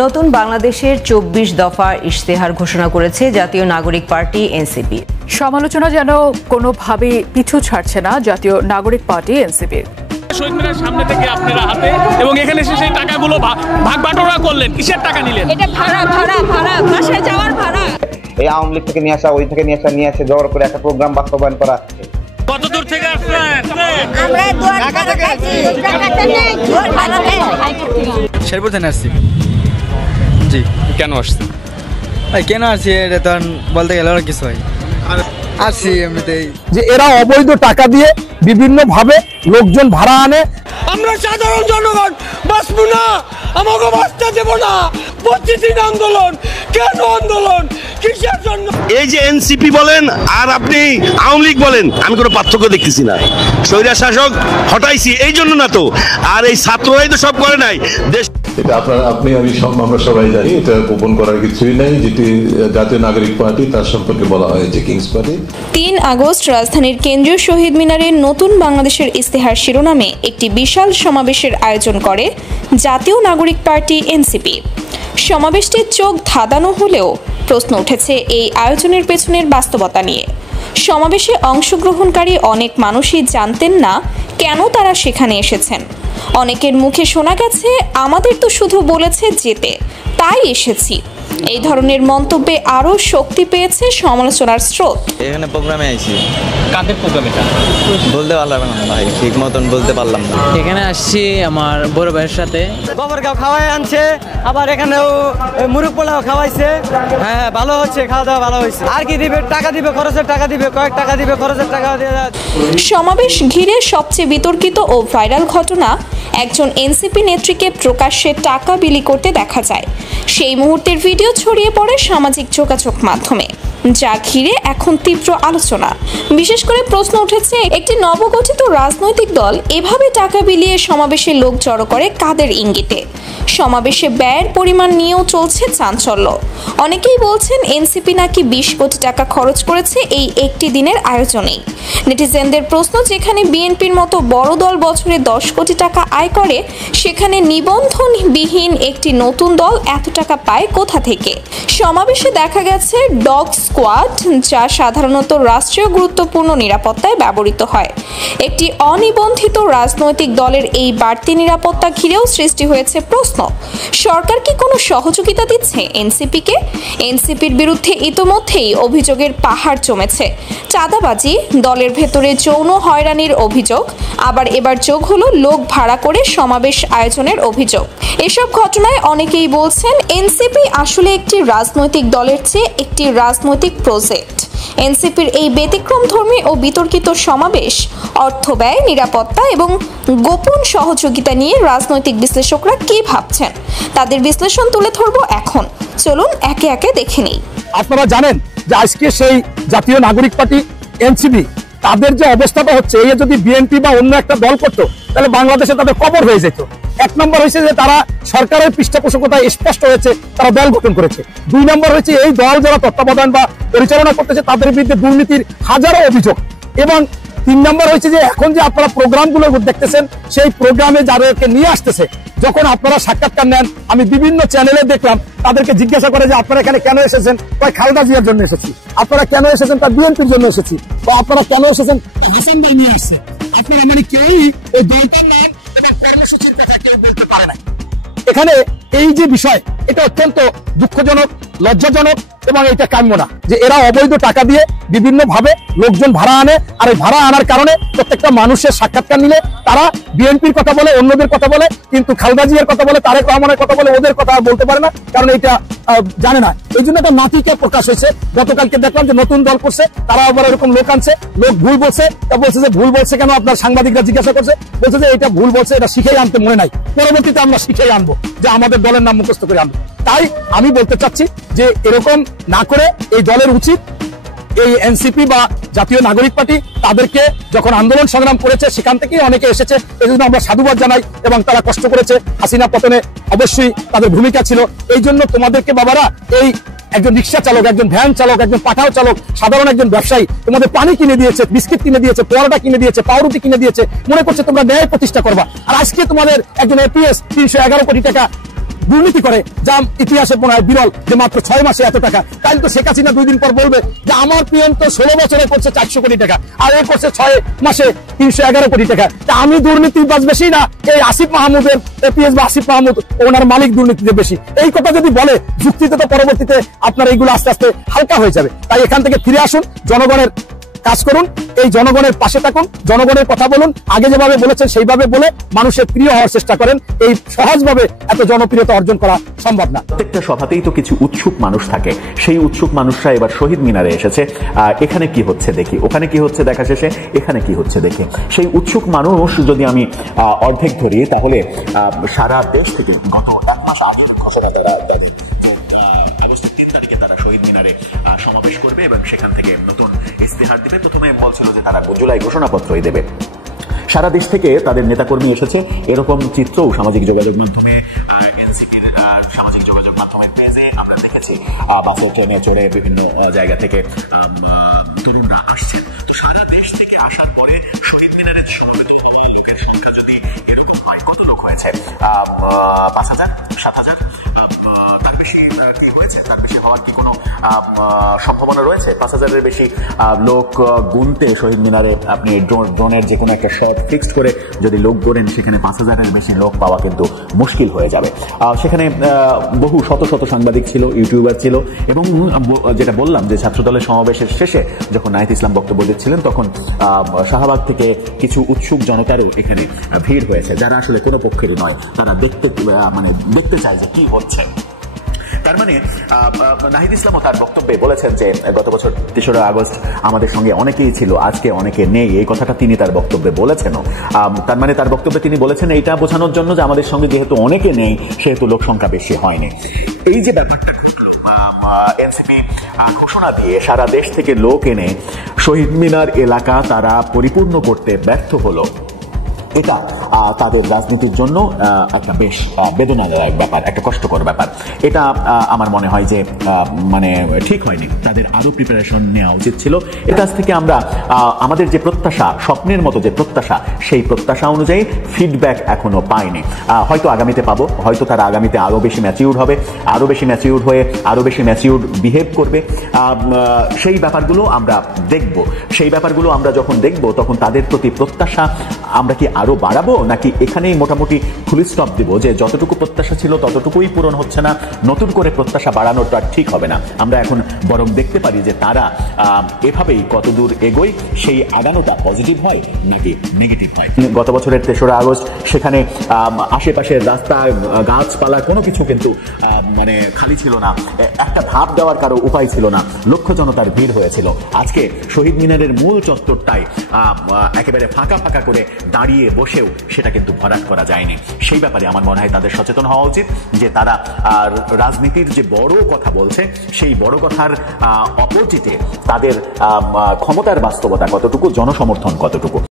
নতুন বাংলাদেশের ২৪ দফার ইশতেহার ঘোষণা করেছে জাতীয় নাগরিক পার্টি এনসিপি। সমালোচনা যেন কোনোভাবে পিছু ছাড়ছে না জাতীয় নাগরিক পার্টি এনসিপির। শহীদ মিনারের সামনে থেকে আপনারা হাতে এবং এখানে এসে সেই টাকাগুলো ভাগ বাটোয়ারা করলেন, কিসের টাকা নিলেন? এটা ভাড়া বাসায় যাওয়ার ভাড়া। এই আওয়ামী লীগ থেকে নিয়ে আসা, ওই থেকে নিয়ে আসা জোর করে একটা প্রোগ্রাম বাস্তবায়ন করা হচ্ছে। কত দূর থেকে আসলেন? আমরা ঢাকা থেকে আসছি। শেরপুর থেকে আসছি। জি। কেন আসছেন? কেন আসছি এটা তো বলতে গেলে অনেক কিছু হয়। আসছি এমনিতেই যে এরা অবৈধ টাকা দিয়ে বিভিন্ন ভাবে লোকজন ভাড়া আনে। আমরা সাধারণ জনগণ বাঁচবো না, আমাকে বাঁচতে দেব না। 25 দিন আন্দোলন, কেন আন্দোলন, কিসের জন্য? এই যে এনসিপি বলেন আর আপনি আওয়ামী লীগ বলেন, আমি কোনো পার্থক্য দেখতেছি না। স্বৈরা শাসক হটাইছি এই জন্য না তো, আর এই ছাত্ররাই তো সব করে নাই। দেশ এটা আমরা সবাই জানি, এটা গোপন করার কিছুই নাই। যেটি জাতীয় নাগরিক পার্টি, তার সম্পর্কে বলা হয় যে কিংস পার্টি। ৩ আগস্ট রাজধানীর কেন্দ্রীয় শহীদ মিনারে নতুন বাংলাদেশের ইশতেহার শিরোনামে একটি বিশাল সমাবেশের আয়োজন করে জাতীয় নাগরিক পার্টি এনসিপি। সমাবেশটি চোখ ধাঁধানো হলেও প্রশ্ন উঠেছে এই আয়োজনের পেছনের বাস্তবতা নিয়ে। সমাবেশে অংশগ্রহণকারী অনেক মানুষই জানতেন না কেন তারা সেখানে এসেছেন। অনেকের মুখে শোনা গেছে, আমাদের তো শুধু বলেছে যেতে, তাই এসেছি। এই ধরনের মন্তব্যে আরও শক্তি পেয়েছে সমালোচনার স্রোত। এখানে প্রোগ্রামে আইছি। কাদের প্রোগ্রাম এটা? বলতে পারলাম না ভাই, ঠিক মতন বলতে পারলাম না। এখানে আসছি আমার বড় ভাইয়ের সাথে। গোবরগাঁও খাওয়াই আনছে, আবার এখানেও মুরগ পোলাও খাওয়াইছে। হ্যাঁ, ভালো হচ্ছে, খাওয়া দাওয়া ভালো হয়েছে। আর কি দিবে? টাকা দিবে, খরচের টাকা দিবে, কয়েক টাকা দিবে, খরচের টাকা দিয়ে। সমাবেশ ঘিরে সবচেয়ে বিতর্কিত ও ভাইরাল ঘটনা, একজন এনসিপি নেত্রীকে প্রকাশ্যে টাকা বিলি করতে দেখা যায়। সেই মুহূর্তের ভিডিও ছড়িয়ে পড়ে সামাজিক যোগাযোগ মাধ্যমে, যা ঘিরে এখন তীব্র আলোচনা। বিশেষ করে প্রশ্ন উঠেছে, একটি নবগঠিত রাজনৈতিক দল এভাবে টাকা বিলিয়ে সমাবেশে লোক জড়ো করে কাদের ইঙ্গিতে? সমাবেশে ব্যয়ের পরিমাণ নিয়েও চলছে চাঞ্চল্য। অনেকেই বলছেন এনসিপি নাকি 20 কোটি টাকা খরচ করেছে এই একটি দিনের আয়োজনেই। নেটিজেনদের প্রশ্ন, যেখানে বিএনপির মতো বড় দল বছরে 10 কোটি টাকা আয় করে, সেখানে নিবন্ধনবিহীন একটি নতুন দল এত টাকা পায় কোথা থেকে? সমাবেশে দেখা গেছে ডগ স্কোয়াড, যা সাধারণত রাষ্ট্রীয় গুরুত্বপূর্ণ নিরাপত্তায় ব্যবহৃত হয়। একটি অনিবন্ধিত রাজনৈতিক দলের এই বাড়তি নিরাপত্তা ঘিরেও সৃষ্টি হয়েছে প্রশ্ন, সরকার কি কোনো সহযোগিতা দিচ্ছে এনসিপিকে? এনসিপির বিরুদ্ধে ইতোমধ্যেই অভিযোগের পাহাড় জমেছে। চাঁদাবাজি, দলের ভেতরে যৌন হয়রানির অভিযোগ, আবার এবার যোগ হলো লোক ভাড়া করে সমাবেশ আয়োজনের অভিযোগ। এসব ঘটনায় অনেকেই বলছেন এনসিপি আসলে একটি রাজনৈতিক দলের চেয়ে একটি রাজনৈতিক প্রজেক্ট। এনসিপির এই ব্যতিক্রমধর্মী ও বিতর্কিত সমাবেশ অর্থ ব্যয়, নিরাপত্তা এবং গোপন সহযোগিতা নিয়ে রাজনৈতিক বিশ্লেষকরা কি ভাবছেন, তাদের বিশ্লেষণ তুলে ধরবো এখন। চলুন একে একে দেখে নিই। আপনারা জানেন যে আজকে সেই জাতীয় নাগরিক পার্টি এনসিপি, তাদের যে অবস্থাটা হচ্ছে, এই যদি বিএনপি বা অন্য একটা দল করতো তাহলে বাংলাদেশে তাদের কবর হয়ে যেত। 1 নম্বর হয়েছে যে তারা সরকারের পৃষ্ঠপোষকতায় স্পষ্ট হয়েছে, তারা দল গঠন করেছে। 2 নম্বর হয়েছে এই দল যারা তত্ত্বাবধান বা পরিচালনা করতেছে তাদের বিরুদ্ধে দুর্নীতির হাজারো অভিযোগ। এবং 3 নম্বর হয়েছে যে এখন যে আপনারা প্রোগ্রামগুলো দেখতেছেন, সেই প্রোগ্রামে যাদেরকে নিয়ে আসতেছে, যখন আপনারা সাক্ষাৎকার নেন, আমি বিভিন্ন চ্যানেলে দেখলাম তাদেরকে জিজ্ঞাসা করে যে আপনারা এখানে কেন এসেছেন? খালেদা জিয়ার জন্য এসেছি। আপনারা কেন এসেছেন? তার বিএনপির জন্য এসেছি। তো আপনারা কেন এসেছেন? হাসান ভাই নিয়ে আসছে। আপনারা মানে কেউই এই দলটার নাম এবং কর্মসূচির কথা কেউ বলতে পারে না। এখানে এই যে বিষয়, এটা অত্যন্ত দুঃখজনক, লজ্জাজনক এবং এটা কাম্য না যে এরা অবৈধ টাকা দিয়ে বিভিন্ন ভাবে লোকজন ভাড়া আনে। আর এই ভাড়া আনার কারণে প্রত্যেকটা মানুষের সাক্ষাৎকার নিলে তারা বিএনপির কথা বলে, অন্যদের কথা বলে, কিন্তু খালেদা জিয়ার কথা বলে, তারেক রহমানের কথা বলে, ওদের কথা বলতে পারে না, কারণ এটা জানে না। এই জন্য একটা নাতিকে প্রকাশ হয়েছে। গতকালকে দেখলাম যে নতুন দল করছে, তারা আবার এরকম লোক আনছে, লোক ভুল বলছে। তা বলছে যে ভুল বলছে কেন? আপনার সাংবাদিকরা জিজ্ঞাসা করছে, বলছে যে এটা ভুল বলছে, এটা শিখেই আনতে মনে নাই, পরবর্তীতে আমরা শিখেই আনবো, যে আমাদের দলের নাম মুখস্থ করে আনবো। তাই আমি বলতে চাচ্ছি যে এরকম না করে এই দলের উচিত, এই এনসিপি বা জাতীয় নাগরিক পার্টি তাদেরকে যখন আন্দোলন সংগ্রাম করেছে সেখান থেকেই অনেকে এসেছে, এই জন্য আমরা সাধুবাদ জানাই। এবং তারা কষ্ট করেছে, হাসিনা পতনে অবশ্যই তাদের ভূমিকা ছিল। এই জন্য তোমাদেরকে বাবারা, এই একজন রিক্সা চালক, একজন ভ্যান চালক, একজন পাঠাও চালক, সাধারণ একজন ব্যবসায়ী তোমাদের পানি কিনে দিয়েছে, বিস্কিট কিনে দিয়েছে, পরোটা কিনে দিয়েছে, পাউরুটি কিনে দিয়েছে, মনে করছে তোমরা ন্যায় প্রতিষ্ঠা করবা। আর আজকে তোমাদের একজন এপিএস 311 কোটি টাকা দুর্নীতি করে, যা ইতিহাসে মনে হয় বিরল, যে মাত্র 6 মাসে এত টাকা। তাই তো শেখ হাসিনা 2 দিন পর বলবে যে আমার পিএম তো 16 বছরে করছে 400 কোটি টাকা, আর এ করছে 6 মাসে 311 কোটি টাকা। তা আমি দুর্নীতিবাজ বেশি না এই আসিফ মাহমুদের পিএস বা আসিফ মাহমুদ ওনার মালিক দুর্নীতিতে বেশি? এই কথা যদি বলে যুক্তিতে, তো পরবর্তীতে আপনার এইগুলো আস্তে আস্তে হালকা হয়ে যাবে। তাই এখান থেকে ফিরে আসুন, জনগণের কাজ করুন, এই জনগণের পাশে থাকুন, জনগণের কথা বলুন, আগে যেভাবে বলেছেন সেইভাবে বলে মানুষের প্রিয় হওয়ার চেষ্টা করেন। এই সহজভাবে এত জনপ্রিয়তা অর্জন করা সম্ভব না। প্রত্যেকটা সভাতেই তো কিছু উৎসুক মানুষ থাকে, সেই উৎসুক মানুষরা এবার শহীদ মিনারে এসেছে। এখানে কি হচ্ছে দেখি, ওখানে কি হচ্ছে দেখা শেষে এখানে কি হচ্ছে দেখি। সেই উৎসুক মানুষ যদি আমি অর্ধেক ধরি, তাহলে সারা দেশ থেকে গত 1 মাস আগের ঘোষণা তাদের আগস্টের 3 তারিখে তারা শহীদ মিনারে সমাবেশ করবে এবং সেখান থেকে নতুন ইস্তেহার দিবে। প্রথমে বলছিল যে তারা জুলাই ঘোষণাপত্রই দেবে। সারা দেশ থেকে তাদের নেতাকর্মী এসেছে, এরকম চিত্রও সামাজিক যোগাযোগ মাধ্যমে, এনসিপির সামাজিক যোগাযোগ মাধ্যমের পেজে আমরা দেখেছি। বাসে ট্রেনে চড়ে বিভিন্ন জায়গা থেকে তরুণরা আসছেন। তো সারা দেশ থেকে আসার পরে শহীদ মিনারে লোকের সংখ্যা যদি এরকম হয়, কত লোক হয়েছে? 5,000, 7,000, তার বেশি কি হয়েছে? তার বেশি হওয়ার কি কোনো সম্ভাবনা রয়েছে? 5,000-এর বেশি লোক গুনতে শহীদ মিনারে আপনি ড্রোনের যে কোনো একটা শট ফিক্সড করে যদি লোক গড়েন, সেখানে 5,000-এর বেশি লোক পাওয়া কিন্তু মুশকিল হয়ে যাবে। সেখানে বহু শত শত সাংবাদিক ছিল, ইউটিউবার ছিল, এবং যেটা বললাম যে ছাত্রদলের সমাবেশের শেষে যখন নাহিদ ইসলাম বক্তব্য দিচ্ছিলেন, তখন শাহবাগ থেকে কিছু উৎসুক জনতারও এখানে ভিড় হয়েছে, যারা আসলে কোনো পক্ষেরই নয়, তারা দেখতে চায় যে কি হচ্ছে। তার মানে নাহিদ ইসলামও তার বক্তব্যে বলেছেন যে গত বছর 3রা আগস্ট আমাদের সঙ্গে অনেকেই ছিল, আজকে অনেকে নেই। এই কথাটা তিনি তার বক্তব্যে বলেছেন। তার মানে তার বক্তব্যে তিনি বলেছেন এইটা বোঝানোর জন্য যে আমাদের সঙ্গে যেহেতু অনেকে নেই, সেহেতু লোক সংখ্যা বেশি হয়নি। এই যে ব্যাপারটা ঘটল, এনসিপি ঘোষণা দিয়ে সারা দেশ থেকে লোক এনে শহীদ মিনার এলাকা তারা পরিপূর্ণ করতে ব্যর্থ হলো, এটা তাদের রাজনীতির জন্য একটা বেশ বেদনাদায়ক ব্যাপার, একটা কষ্টকর ব্যাপার। এটা আমার মনে হয় যে ঠিক হয়নি, তাদের আরো প্রিপারেশন নেওয়া উচিত ছিল। এর কাছ থেকে আমরা আমাদের যে প্রত্যাশা, স্বপ্নের মতো যে প্রত্যাশা, সেই প্রত্যাশা অনুযায়ী ফিডব্যাক এখনো পাইনি। হয়তো আগামীতে পাবো, হয়তো তারা আগামীতে আরো বেশি ম্যাচিউরড হবে, আরো বেশি ম্যাচিউরড হয়ে আরো বেশি ম্যাচিউরড বিহেভ করবে। সেই ব্যাপারগুলো আমরা দেখব। সেই ব্যাপারগুলো আমরা যখন দেখব, তখন তাদের প্রতি প্রত্যাশা আমরা কি আরো বাড়াবো, নাকি এখানেই মোটামুটি ফুল স্টপ দিব যে যতটুকু প্রত্যাশা ছিল ততটুকুই পূরণ হচ্ছে না, নতুন করে প্রত্যাশা বাড়ানোটা ঠিক হবে না। আমরা এখন বরং দেখতে পারি যে তারা এভাবেই কতদূর এগোয়, সেই আগানোটা পজিটিভ হয় নাকি নেগেটিভ হয়। গত বছরের 3রা আগস্ট সেখানে আশেপাশের রাস্তা, গাছপালা কোনো কিছু কিন্তু খালি ছিল না, একটা ধাপ দেওয়ার কারো উপায় ছিল না, লক্ষ জনতার ভিড় হয়েছিল। আজকে শহীদ মিনারের মূল চত্বরটাই একেবারে ফাঁকা ফাঁকা করে দাঁড়িয়ে বসেও সেটা কিন্তু ভরাট করা যায়নি। সেই ব্যাপারে আমার মনে হয় তাদের সচেতন হওয়া উচিত যে তারা রাজনীতির যে বড় কথা বলছে, সেই বড় কথার অপোজিটে তাদের ক্ষমতার বাস্তবতা কতটুকু, জনসমর্থন কতটুকু।